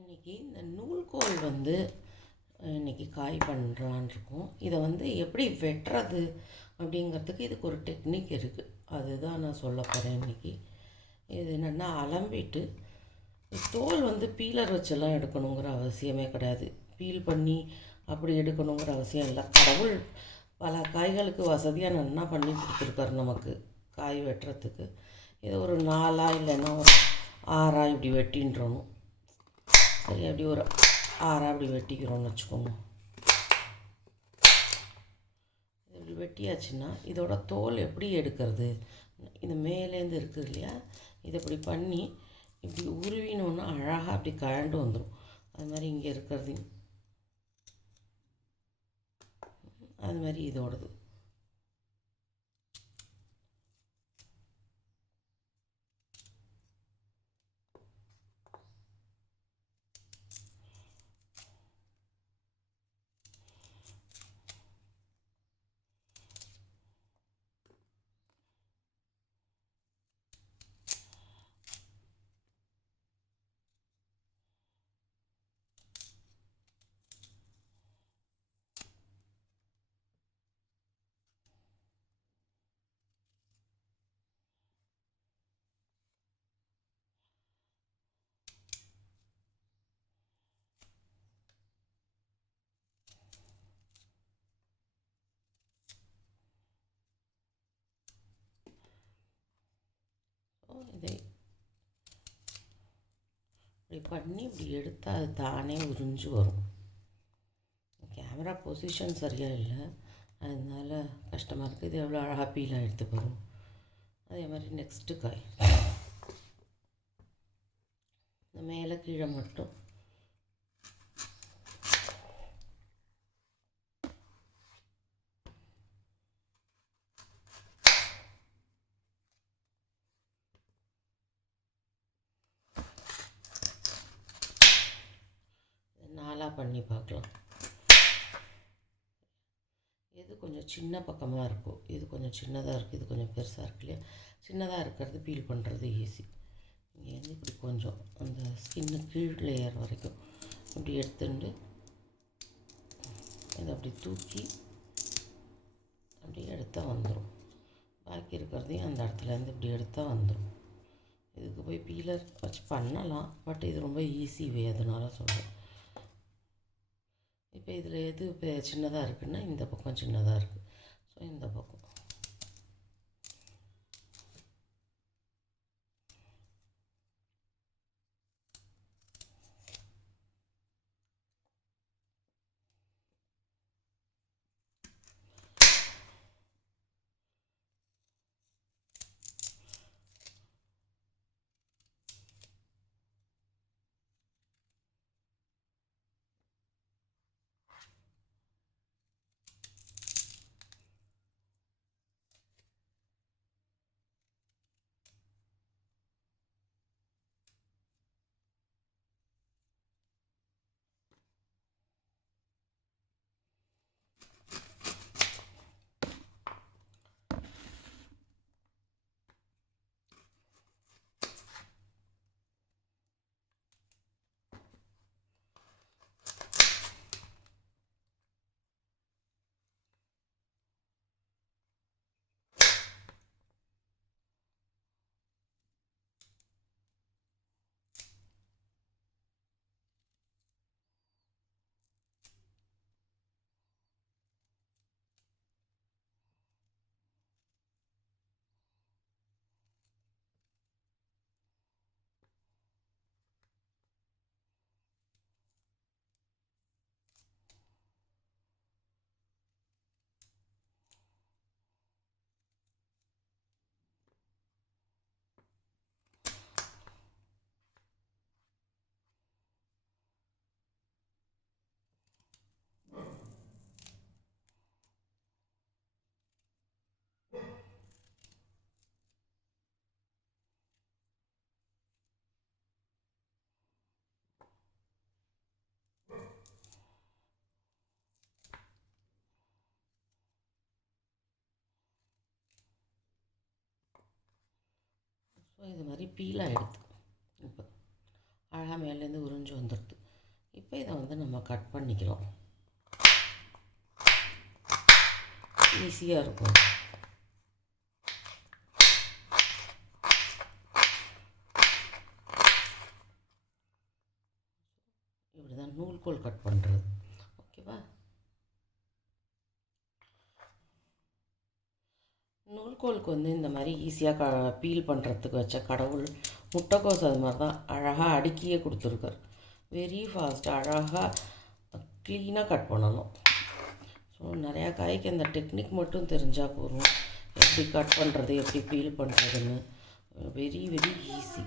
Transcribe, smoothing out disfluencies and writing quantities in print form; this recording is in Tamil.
இன்றைக்கி இந்த நூல்கோல் இன்றைக்கி காய் பண்ணலான் இருக்கோம். இதை எப்படி வெட்டுறது அப்படிங்கிறதுக்கு இதுக்கு ஒரு டெக்னிக் இருக்குது. அதுதான் நான் சொல்ல போகிறேன் இன்றைக்கி. இது என்னென்னா, அலம்பிட்டு தோல் பீலர் வச்செல்லாம் எடுக்கணுங்கிற அவசியமே கிடையாது. பீல் பண்ணி அப்படி எடுக்கணுங்கிற அவசியம் இல்லை. கடவுள் பல காய்களுக்கு வசதியாக நன்னா பண்ணி கொடுத்துருக்காரு நமக்கு காய் வெட்டுறதுக்கு. இதை ஒரு 4 இல்லைன்னா ஒரு 6 இப்படி வெட்டின்றணும். சரி, அப்படி ஒரு 6 அப்படி வெட்டிக்கிறோன்னு வச்சுக்கோங்க. இப்படி வெட்டியாச்சுன்னா இதோட தோல் எப்படி எடுக்கிறது? இந்த மேலேருந்து இருக்குது இல்லையா, இதை இப்படி பண்ணி இப்படி உருவினோன்னா அழகாக அப்படி கழண்டு வந்துடும். அது மாதிரி இங்கே இருக்கிறது, அது மாதிரி இதோடது. இதை இப்படி பண்ணி இப்படி எடுத்தால் அது தானே உறிஞ்சு வரும். கேமரா பொசிஷன் சரியாக இல்லை, அதனால கஷ்டமாக இருக்குது. இது எவ்வளோ அழகாக பீலாக எடுத்து போகிறோம். அதே மாதிரி நெக்ஸ்ட்டு காய் இந்த மேலே கீழே மட்டும் நாலாக பண்ணி பார்க்கலாம். எது கொஞ்சம் சின்ன பக்கமாக இருக்கும், இது கொஞ்சம் சின்னதாக இருக்குது, இது கொஞ்சம் பெருசாக இருக்கு இல்லையா. சின்னதாக இருக்கிறது பீல் பண்ணுறது ஈஸி. இங்கேருந்து இப்படி கொஞ்சம் அந்த ஸ்கின்னு கீழ் லேயர் வரைக்கும் இப்படி எடுத்துட்டு இதை அப்படி தூக்கி அப்படி எடுத்தால் வந்துடும். பாக்கி இருக்கிறதையும் அந்த இடத்துலேருந்து இப்படி எடுத்தால் வந்துடும். இதுக்கு போய் பீலர் வச்சு பண்ணலாம், பட் இது ரொம்ப ஈஸி வே, அதனால சொல்கிறேன். இப்போ இதில் எது இப்போ சின்னதாக இருக்குதுன்னா இந்த பக்கம் சின்னதாக இருக்குது. ஸோ இந்த பக்கம் ஸோ இது மாதிரி பீலாக எடுத்து இப்போ அழகாக மேலேருந்து உறிஞ்சு வந்துடுது. இப்போ இதை வந்து நம்ம கட் பண்ணிக்கலாம். ஈஸியாக இருக்கும். இப்படி தான் நூல்கோல் கட் பண்ணுறது. ஓகேவா? நூல்கோலுக்கு வந்து இந்த மாதிரி ஈஸியாக பீல் பண்ணுறதுக்கு வச்ச கடவுள் முட்டைக்கோஸ் அது மாதிரி தான் அழகாக அடுக்கியே கொடுத்துருக்கார். வெரி ஃபாஸ்ட்டாக அழகாக க்ளீனாக கட் பண்ணணும். ஸோ நிறையா காய்க்கு அந்த டெக்னிக் மட்டும் தெரிஞ்சால் போதும். எப்படி கட் பண்ணுறது, எப்படி பீல் பண்ணுறதுன்னு வெரி வெரி ஈஸி.